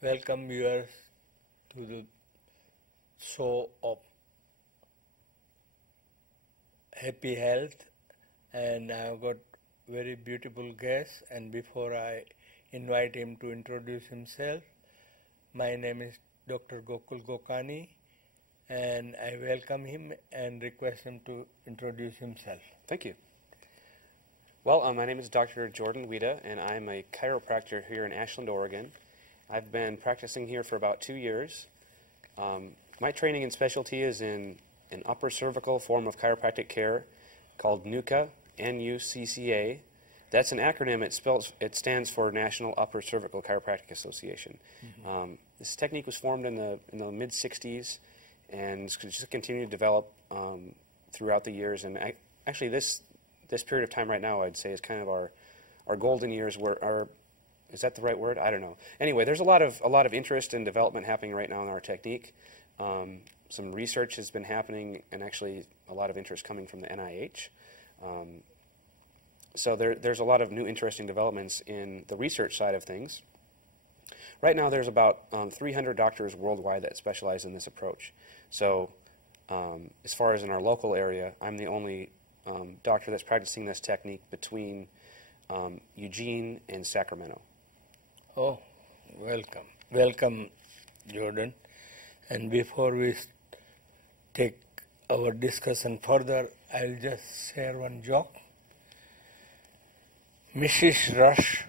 Welcome viewers to the show of Happy Health, and I've got very beautiful guest. And before I invite him to introduce himself, my name is Dr. Gokul Gokani, and I welcome him and request him to introduce himself. Thank you. Well, my name is Dr. Jordan Weeda, and I'm a chiropractor here in Ashland, Oregon. I've been practicing here for about 2 years. My training and specialty is in an upper cervical form of chiropractic care called NUCCA, N-U-C-C-A. That's an acronym. It stands for National Upper Cervical Chiropractic Association. Mm-hmm. This technique was formed in the mid-'60s and it's just continued to develop throughout the years. And actually, this period of time right now, I'd say, is kind of our golden years. Is that the right word? I don't know. Anyway, there's a lot of interest and development happening right now in our technique. Some research has been happening, and actually a lot of interest coming from the NIH. So there's a lot of new interesting developments in the research side of things. Right now there's about 300 doctors worldwide that specialize in this approach. So as far as in our local area, I'm the only doctor that's practicing this technique between Eugene and Sacramento. Oh, welcome. Welcome, Jordan. And before we take our discussion further, I'll just share one joke. Mrs. Rush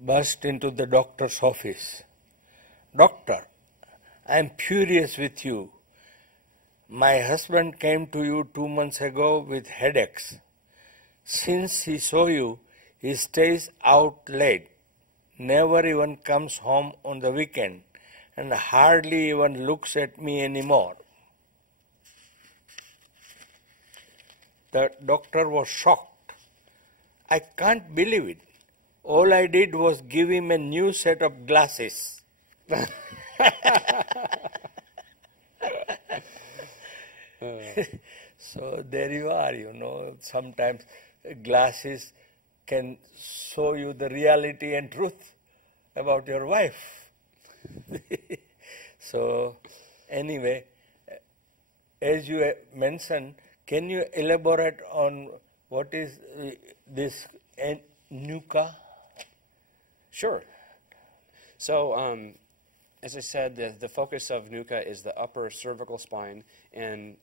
burst into the doctor's office. Doctor, I'm furious with you. My husband came to you 2 months ago with headaches. Since he saw you, he stays out late, never even comes home on the weekend, and hardly even looks at me anymore. The doctor was shocked. I can't believe it. All I did was give him a new set of glasses. So there you are, sometimes glasses can show you the reality and truth about your wife. So anyway, as you mentioned, can you elaborate on what is this NUCCA? Sure. So as I said, the focus of NUCCA is the upper cervical spine, and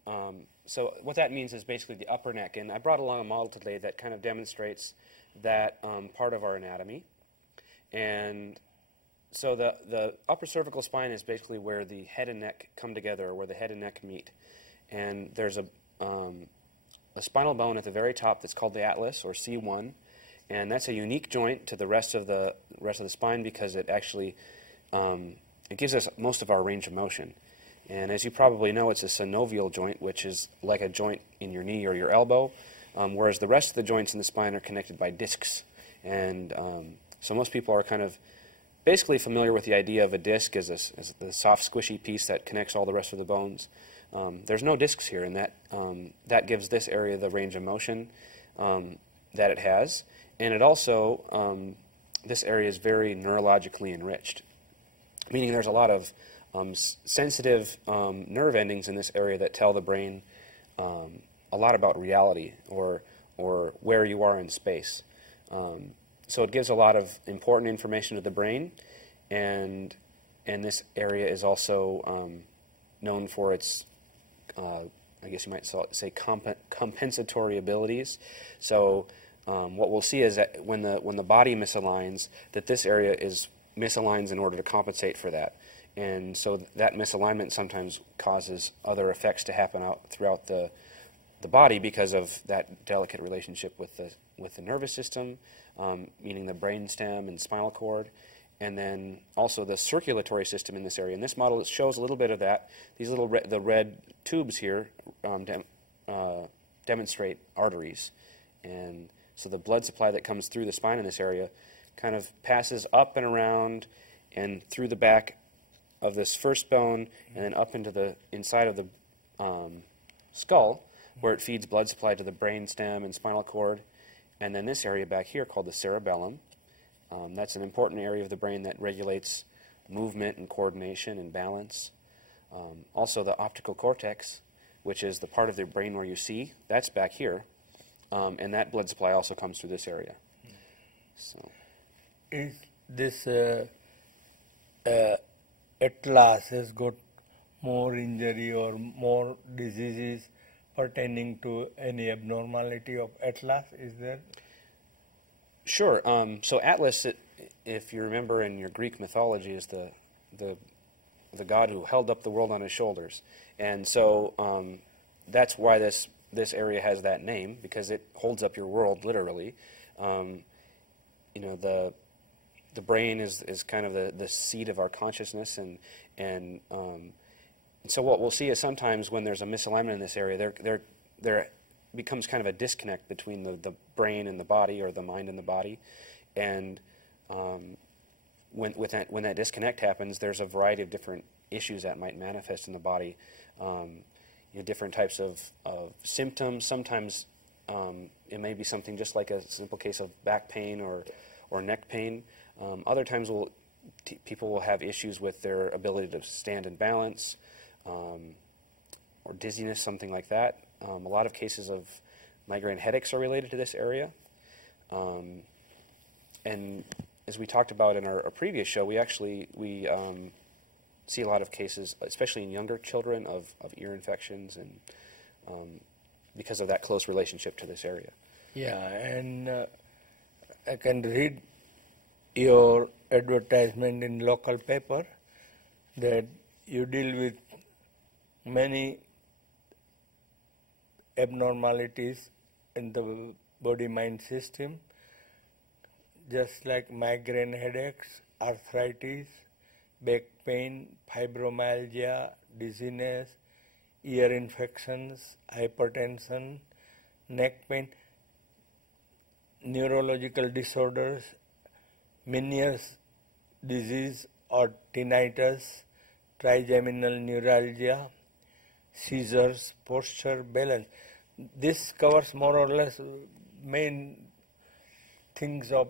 so what that means is basically the upper neck. And I brought along a model today that kind of demonstrates that part of our anatomy. And so the upper cervical spine is basically where the head and neck come together, or where the head and neck meet. And there's a spinal bone at the very top that's called the atlas, or C1, and that's a unique joint to the rest of the spine because it actually it gives us most of our range of motion. And as you probably know, it's a synovial joint, which is like a joint in your knee or your elbow, whereas the rest of the joints in the spine are connected by discs. And so most people are kind of basically familiar with the idea of a disc as the soft, squishy piece that connects all the rest of the bones. There's no discs here, and that gives this area the range of motion that it has. And it also, this area is very neurologically enriched, meaning there's a lot of sensitive nerve endings in this area that tell the brain a lot about reality or where you are in space. So it gives a lot of important information to the brain, and this area is also known for its, I guess you might say, compensatory abilities. So what we'll see is that when the body misaligns, that this area misaligns in order to compensate for that. And so that misalignment sometimes causes other effects to happen out throughout the body because of that delicate relationship with the nervous system, meaning the brain stem and spinal cord, and then also the circulatory system in this area. And this model shows a little bit of that. These the red tubes here demonstrate arteries, and so the blood supply that comes through the spine in this area kind of passes up and around and through the back of this first bone, and then up into the inside of the skull, where it feeds blood supply to the brain stem and spinal cord. And then this area back here called the cerebellum. That's an important area of the brain that regulates movement and coordination and balance. Also the optical cortex, which is the part of the brain where you see, that's back here. And that blood supply also comes through this area. So, is this Atlas has got more injury or more diseases pertaining to any abnormality of Atlas? Is there? Sure. So Atlas, if you remember in your Greek mythology, is the god who held up the world on his shoulders, and so that's why this area has that name, because it holds up your world literally. You know, the brain is kind of the seat of our consciousness, and so what we'll see is sometimes when there's a misalignment in this area, there becomes kind of a disconnect between the brain and the body, or the mind and the body, and when that disconnect happens, there's a variety of different issues that might manifest in the body. You know, different types of symptoms. Sometimes it may be something just like a simple case of back pain or neck pain. Other times people will have issues with their ability to stand and balance, or dizziness, something like that. A lot of cases of migraine headaches are related to this area. And as we talked about in our previous show, we see a lot of cases, especially in younger children, of ear infections, and because of that close relationship to this area. Yeah, and I can read your advertisement in local paper that you deal with many abnormalities in the body-mind system, just like migraine headaches, arthritis, back pain, fibromyalgia, dizziness, ear infections, hypertension, neck pain, neurological disorders, Meniere's disease or tinnitus, trigeminal neuralgia, seizures, posture, balance. This covers more or less main things of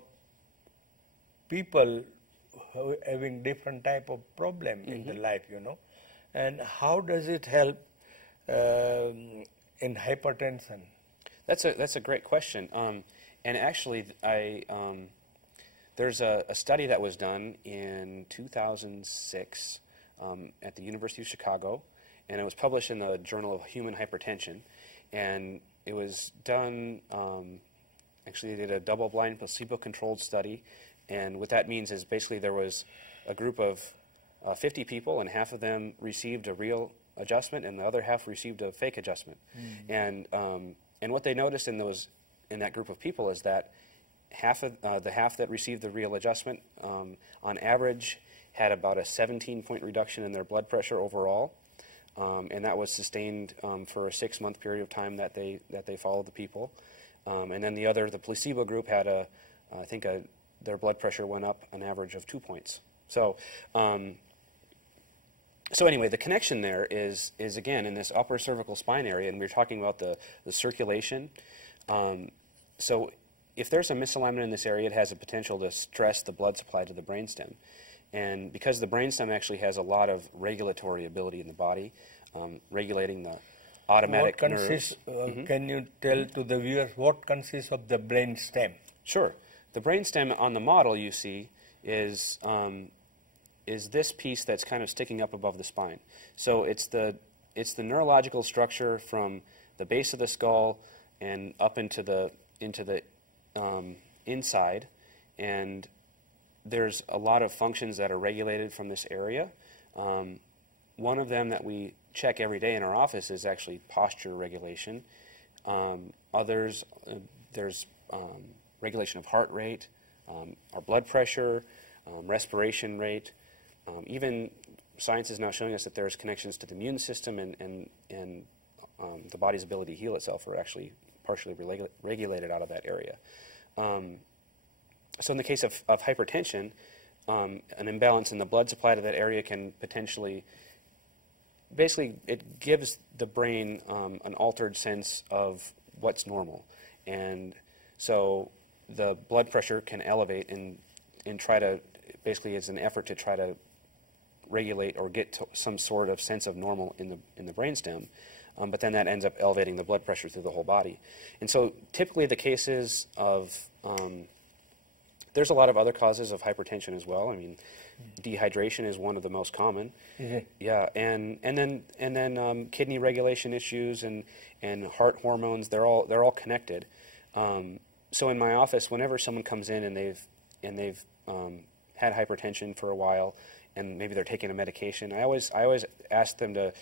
people having different type of problem in the life, you know. And how does it help in hypertension? That's a great question. And actually, there's a study that was done in 2006 at the University of Chicago, and it was published in the Journal of Human Hypertension. And it was done, actually they did a double-blind placebo-controlled study, and what that means is basically there was a group of 50 people, and half of them received a real adjustment, and the other half received a fake adjustment. And what they noticed in that group of people is that the half that received the real adjustment, on average, had about a 17-point reduction in their blood pressure overall, and that was sustained for a 6-month period of time that they followed the people. And then the placebo group had their blood pressure went up an average of 2 points. So anyway, the connection there is again in this upper cervical spine area, and we were talking about the circulation. So if there's a misalignment in this area, it has a potential to stress the blood supply to the brainstem. And because the brainstem actually has a lot of regulatory ability in the body, regulating the automatic nerves. Can you tell to the viewers what consists of the brainstem? Sure. The brainstem on the model you see is this piece that's kind of sticking up above the spine. So it's the neurological structure from the base of the skull and up into the inside, and there's a lot of functions that are regulated from this area. One of them that we check every day in our office is actually posture regulation. Others, there's regulation of heart rate, our blood pressure, respiration rate. Even science is now showing us that there's connections to the immune system, and the body's ability to heal itself are actually partially regulated out of that area. So in the case of hypertension, an imbalance in the blood supply to that area can potentially, basically it gives the brain an altered sense of what's normal. And so the blood pressure can elevate and try to, basically it's an effort to try to regulate or get to some sort of sense of normal in the brainstem, but then that ends up elevating the blood pressure through the whole body. And so typically the cases of there's a lot of other causes of hypertension as well. I mean, dehydration is one of the most common. Yeah, and then kidney regulation issues and heart hormones. They're all connected. So in my office, whenever someone comes in and they've had hypertension for a while, and maybe they're taking a medication, I always ask them to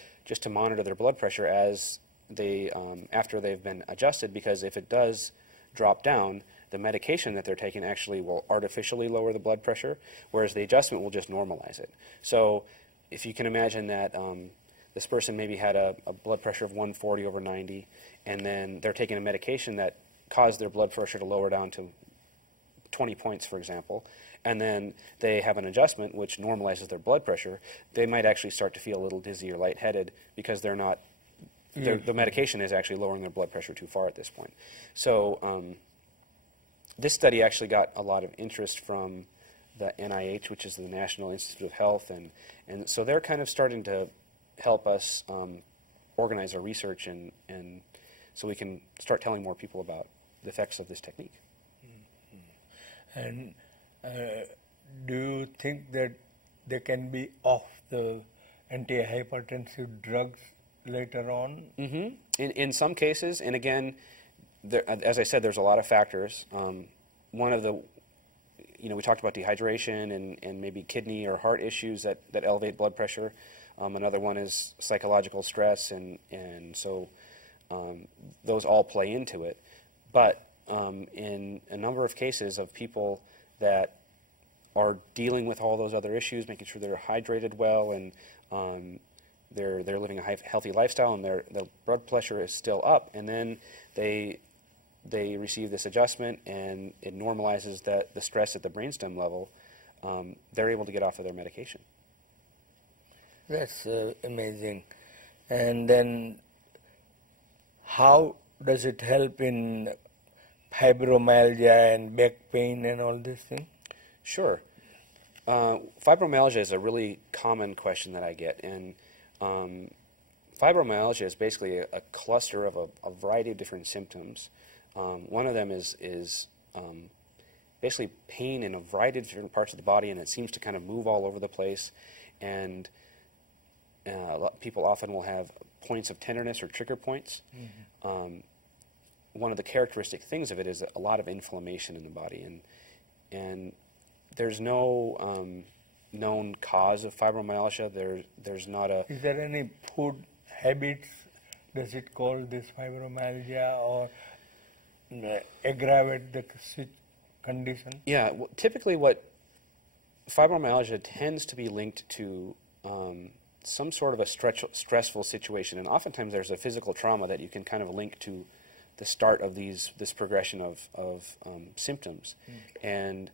monitor their blood pressure as they after they've been adjusted, because if it does drop down, the medication that they're taking actually will artificially lower the blood pressure, whereas the adjustment will just normalize it. So if you can imagine that this person maybe had a blood pressure of 140/90, and then they're taking a medication that caused their blood pressure to lower down to 20 points, for example, and then they have an adjustment which normalizes their blood pressure, they might actually start to feel a little dizzy or lightheaded because they're not, the medication is actually lowering their blood pressure too far at this point. So this study actually got a lot of interest from the NIH, which is the National Institute of Health, and so they're kind of starting to help us organize our research and so we can start telling more people about the effects of this technique. And do you think that they can be off the antihypertensive drugs later on? In some cases, and again, as I said, there's a lot of factors. One of the, we talked about dehydration and maybe kidney or heart issues that elevate blood pressure. Another one is psychological stress, and so those all play into it. But in a number of cases of people that are dealing with all those other issues, making sure they're hydrated well and they're living a healthy lifestyle, and their blood pressure is still up, and then they receive this adjustment and it normalizes the stress at the brainstem level, they're able to get off of their medication. That's amazing. And then how does it help in fibromyalgia and back pain and all this thing? Sure. Fibromyalgia is a really common question that I get, and fibromyalgia is basically a cluster of a variety of different symptoms. One of them is basically pain in a variety of different parts of the body, and it seems to kind of move all over the place. And people often will have points of tenderness or trigger points. One of the characteristic things of it is a lot of inflammation in the body, and there's no known cause of fibromyalgia. There's not a. Is there any food habits? Does it cause this fibromyalgia or aggravate the condition? Yeah, typically what fibromyalgia tends to be linked to some sort of a stressful situation, and oftentimes there's a physical trauma that you can kind of link to the start of this progression of symptoms. And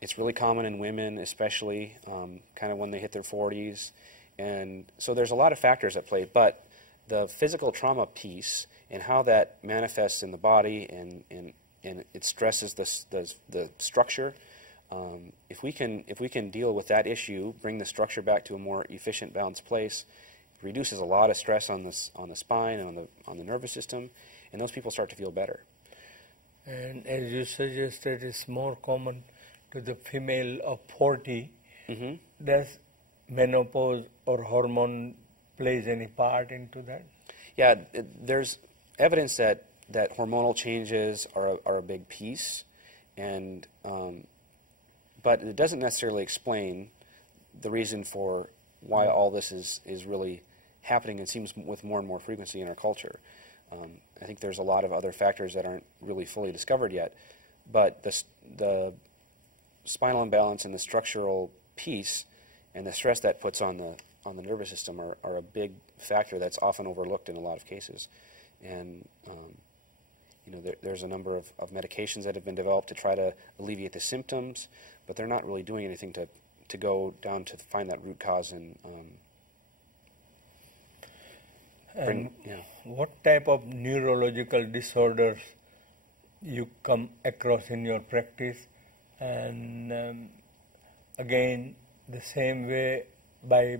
it's really common in women, especially kind of when they hit their 40s. And so there's a lot of factors at play, but the physical trauma piece and how that manifests in the body and it stresses the structure. If we can deal with that issue, bring the structure back to a more efficient, balanced place, it reduces a lot of stress on the spine and on the nervous system, and those people start to feel better. And as you suggested, it's more common to the female of 40. Does menopause or hormone plays any part into that? Yeah, there's evidence that hormonal changes are a big piece, and but it doesn't necessarily explain the reason for why all this is really happening and seems with more and more frequency in our culture. I think there's a lot of other factors that aren't really fully discovered yet, but the spinal imbalance and the structural piece and the stress that puts on the nervous system are a big factor that's often overlooked in a lot of cases. And there's a number of medications that have been developed to try to alleviate the symptoms, but they're not really doing anything to go down to find that root cause and what type of neurological disorders you come across in your practice? And again, the same way, by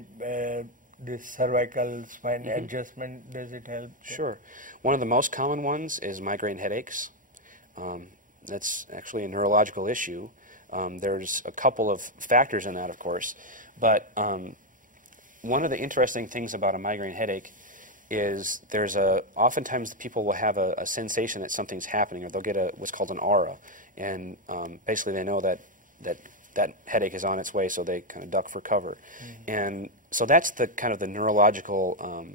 this cervical spine adjustment? Does it help? Sure. One of the most common ones is migraine headaches. That's actually a neurological issue. There's a couple of factors in that, of course, but one of the interesting things about a migraine headache is oftentimes people will have a sensation that something's happening, or they'll get what's called an aura, and basically they know that headache is on its way, so they kind of duck for cover. And so that's the kind of the neurological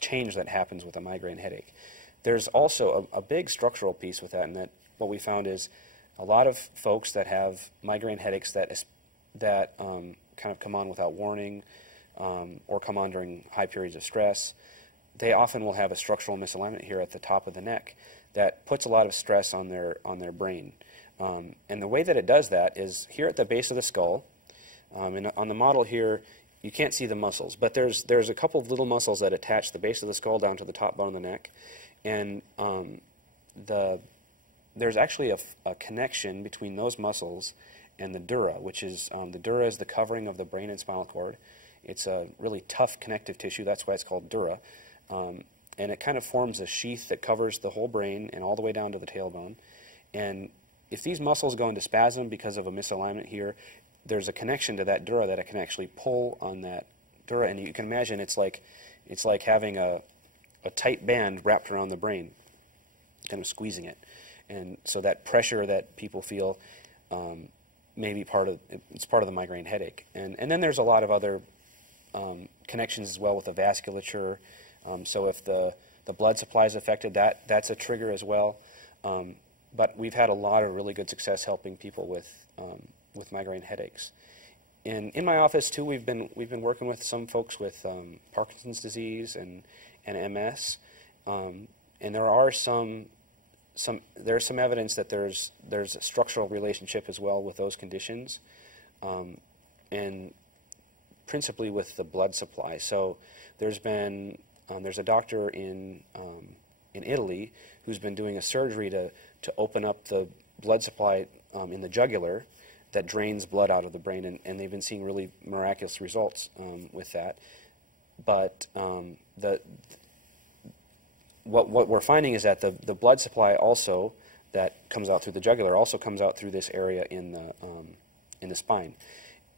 change that happens with a migraine headache. There's also a big structural piece with that, and that what we found is a lot of folks that have migraine headaches that kind of come on without warning, or come on during high periods of stress, they often will have a structural misalignment here at the top of the neck that puts a lot of stress on their brain. And the way that it does that is here at the base of the skull. And on the model here, you can't see the muscles, but there's a couple of little muscles that attach the base of the skull down to the top bone of the neck, and there's actually a connection between those muscles and the dura, which is the dura is the covering of the brain and spinal cord. It's a really tough connective tissue. That's why it's called dura. And it kind of forms a sheath that covers the whole brain and all the way down to the tailbone. And if these muscles go into spasm because of a misalignment here, there's a connection to that dura that it can actually pull on that dura. And you can imagine it's like having a tight band wrapped around the brain, kind of squeezing it. And so that pressure that people feel may be part of the migraine headache. And then there's a lot of other connections as well with the vasculature. So if the blood supply is affected, that's a trigger as well. But we've had a lot of really good success helping people with migraine headaches. In my office too, we've been working with some folks with Parkinson's disease and MS, and there's some evidence that there's a structural relationship as well with those conditions, and principally with the blood supply. So there's a doctor in Italy who's been doing a surgery to open up the blood supply in the jugular that drains blood out of the brain, and they've been seeing really miraculous results with that. But what we're finding is that the blood supply also that comes out through the jugular also comes out through this area in the spine.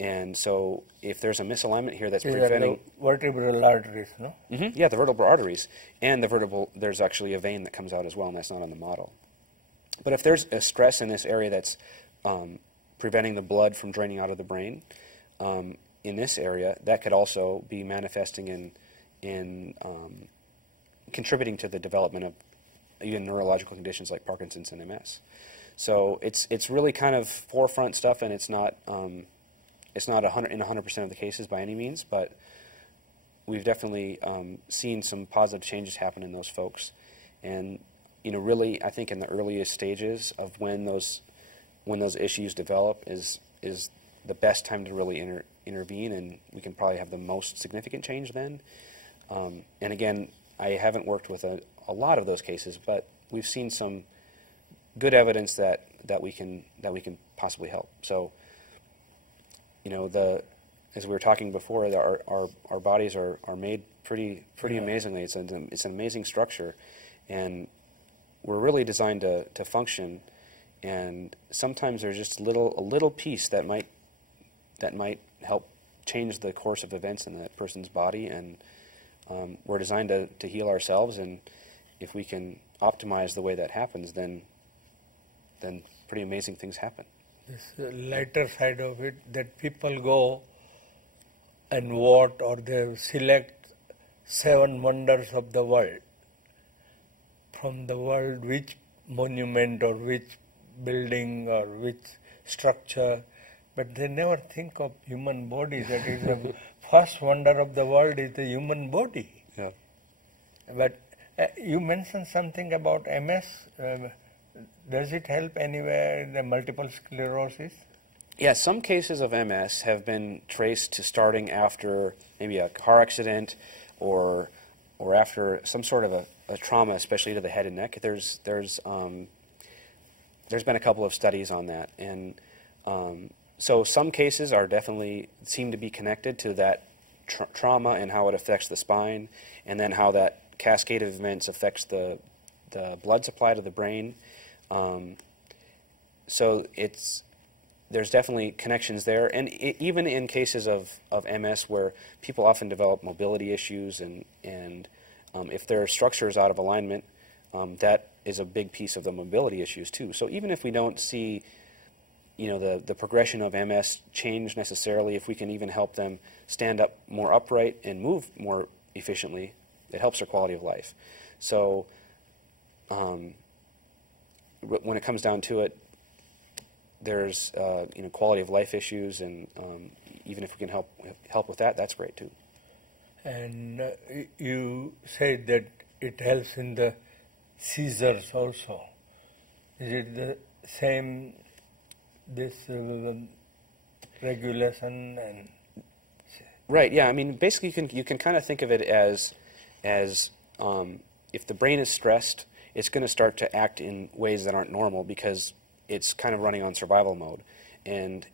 And so if there's a misalignment here that's preventing... vertebral arteries, no? Yeah, the vertebral arteries. And there's actually a vein that comes out as well, and that's not on the model. But if there's a stress in this area that's preventing the blood from draining out of the brain, in this area, that could also be manifesting in contributing to the development of even neurological conditions like Parkinson's and MS. So it's really kind of forefront stuff, and it's not 100% of the cases by any means, but we've definitely seen some positive changes happen in those folks. And really, I think in the earliest stages of when those issues develop is the best time to really intervene, and we can probably have the most significant change then. And again, I haven't worked with a lot of those cases, but we've seen some good evidence that we can possibly help. So, as we were talking before, our bodies are made pretty amazingly. It's an amazing structure, and we're really designed to function. And sometimes there's just a little piece that might help change the course of events in that person's body, and we're designed to heal ourselves. And if we can optimize the way that happens, then pretty amazing things happen. This lighter side of it, that people go and vote, or they select 7 wonders of the world. From the world, which monument or which building or which structure, but they never think of human body. That is the first wonder of the world is the human body. Yeah. But you mentioned something about MS. Does it help anywhere in the multiple sclerosis? Yeah, some cases of MS have been traced to starting after maybe a car accident or after some sort of a trauma, especially to the head and neck. There's been a couple of studies on that, and So some cases are definitely seem to be connected to that trauma and how it affects the spine, and then how that cascade of events affects the blood supply to the brain. So there's definitely connections there, and even in cases of MS where people often develop mobility issues, and if their structure is out of alignment, that is a big piece of the mobility issues too. So even if we don't see, the progression of MS change necessarily, if we can even help them stand up more upright and move more efficiently, it helps their quality of life. So when it comes down to it, there's quality of life issues, and even if we can help with that, that's great too. And you said that it helps in the seizures also. Is it the same, this regulation? And right, yeah. I mean, basically you can kind of think of it as if the brain is stressed, it's going to start to act in ways that aren't normal because it's kind of running on survival mode. And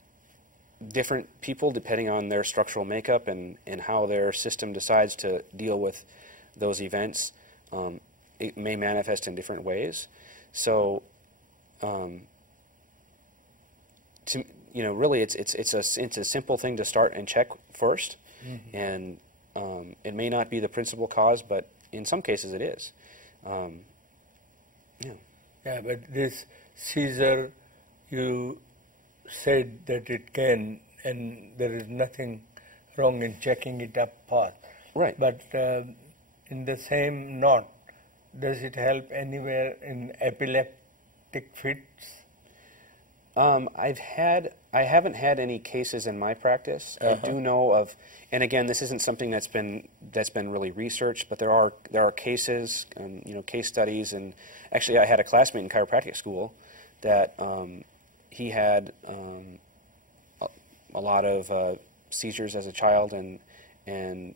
different people, depending on their structural makeup and how their system decides to deal with those events, it may manifest in different ways. So, really, it's a simple thing to start and check first, mm-hmm. and it may not be the principal cause, but in some cases it is. Yeah. Yeah, but this seizure, you said that it can, and there is nothing wrong in checking it up path. Right. But in the same note, does it help anywhere in epileptic fits? I haven't had any cases in my practice. I do know of, and again, this isn't something that's been really researched, but there are cases, case studies, and actually, I had a classmate in chiropractic school that he had a lot of seizures as a child, and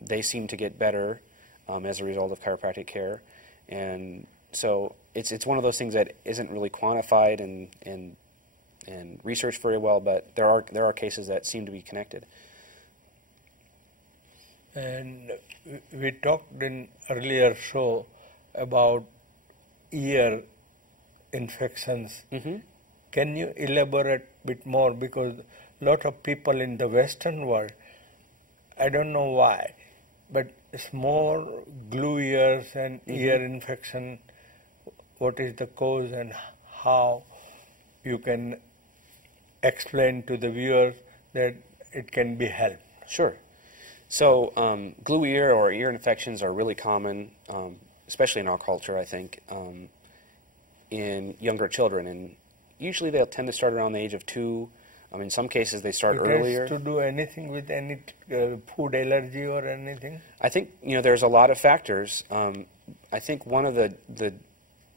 they seemed to get better as a result of chiropractic care, and so it's one of those things that isn't really quantified and researched very well, but there are cases that seem to be connected. And we talked in earlier show about ear infections. Mm-hmm. Can you elaborate a bit more? Because a lot of people in the Western world, I don't know why, but it's more glue ears and mm-hmm. ear infection. What is the cause and how you can explain to the viewers that it can be helped? Sure. So glue ear or ear infections are really common, especially in our culture, I think, in younger children. And usually they'll tend to start around the age of 2. In some cases they start earlier. It has to do anything with any food allergy or anything? I think, there's a lot of factors. I think one of the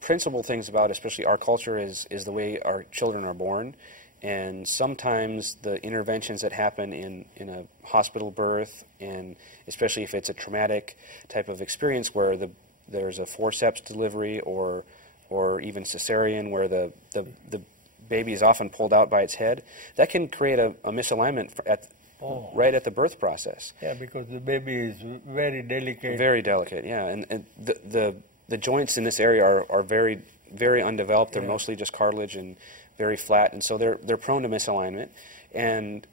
principal things about especially our culture is the way our children are born. And sometimes the interventions that happen in a hospital birth, and especially if it's a traumatic type of experience where there's a forceps delivery or even cesarean where the baby is often pulled out by its head, that can create a misalignment right at the birth process. Yeah, because the baby is very delicate. Very delicate, yeah. And the joints in this area are very, very undeveloped. They're mostly just cartilage and very flat, and so they're prone to misalignment, and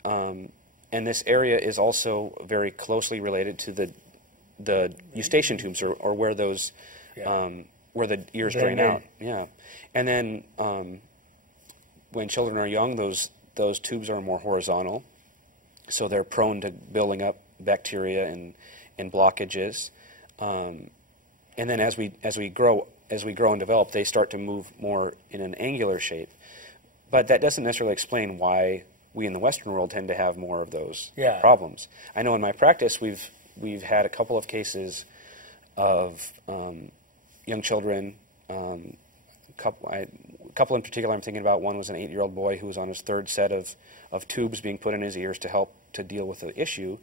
this area is also very closely related to the eustachian tubes or where those where the ears drain out. Yeah, and then when children are young, those tubes are more horizontal, so they're prone to building up bacteria and blockages, and then as we grow and develop, they start to move more in an angular shape. But that doesn't necessarily explain why we in the Western world tend to have more of those problems. I know in my practice we've had a couple of cases of young children. A couple in particular I'm thinking about. One was an 8-year-old boy who was on his 3rd set of tubes being put in his ears to help to deal with the issue,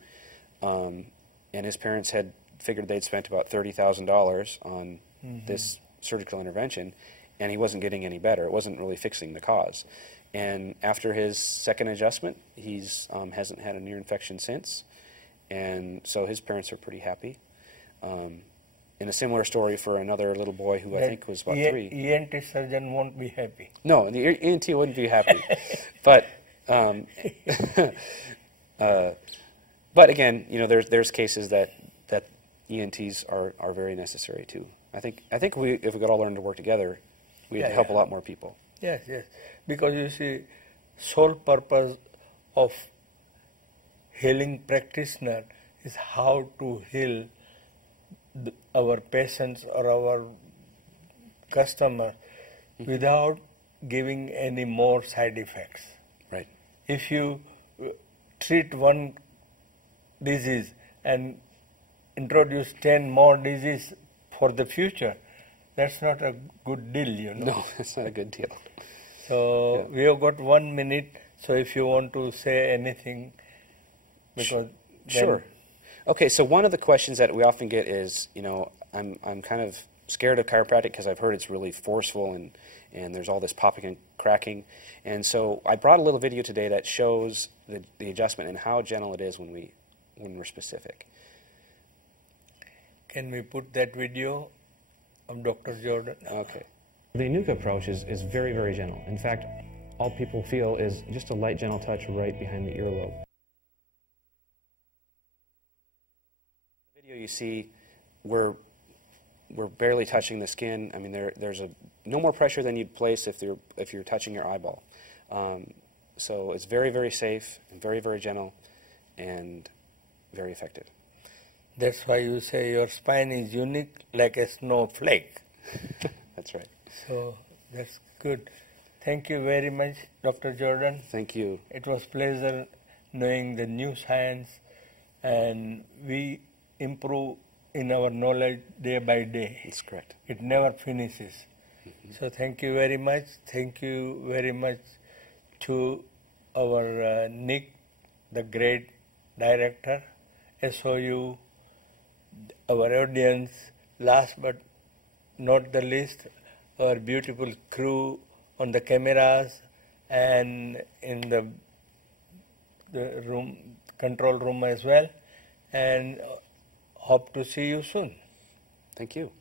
and his parents had figured they'd spent about $30,000 on this surgical intervention, and he wasn't getting any better. It wasn't really fixing the cause. And after his second adjustment, he's hasn't had a near infection since, and so his parents are pretty happy. In a similar story for another little boy who I think was about 3. ENT surgeon won't be happy. No, the ENT wouldn't be happy. But but again, you know, there's cases that ENTs are very necessary too. I think if we could all learn to work together, we'd help a lot more people. Yes, yes. Because you see, sole purpose of healing practitioner is how to heal our patients or our customers without giving any more side effects. Right. If you treat one disease and introduce 10 more diseases for the future, that's not a good deal, you know. No, that's not a good deal. So we have got 1 minute, so if you want to say anything, because sure. Okay, so one of the questions that we often get is, you know, I'm kind of scared of chiropractic because I've heard it's really forceful and there's all this popping and cracking. And so I brought a little video today that shows the adjustment and how gentle it is when we're specific. Can we put that video of Dr. Jordan? Okay. The NUCCA approach is very, very gentle. In fact, all people feel is just a light, gentle touch right behind the earlobe. The video you see, we're barely touching the skin. I mean, there's no more pressure than you'd place if you're touching your eyeball. So it's very, very safe and very, very gentle and very effective. That's why you say your spine is unique like a snowflake. That's right. So that's good. Thank you very much, Dr. Jordan. Thank you. It was pleasure knowing the new science, and we improve in our knowledge day by day. That's correct. It never finishes. So thank you very much. Thank you very much to our Nick, the great director, SOU, our audience, last but not the least, our beautiful crew on the cameras and in the room, control room as well, and hope to see you soon. Thank you.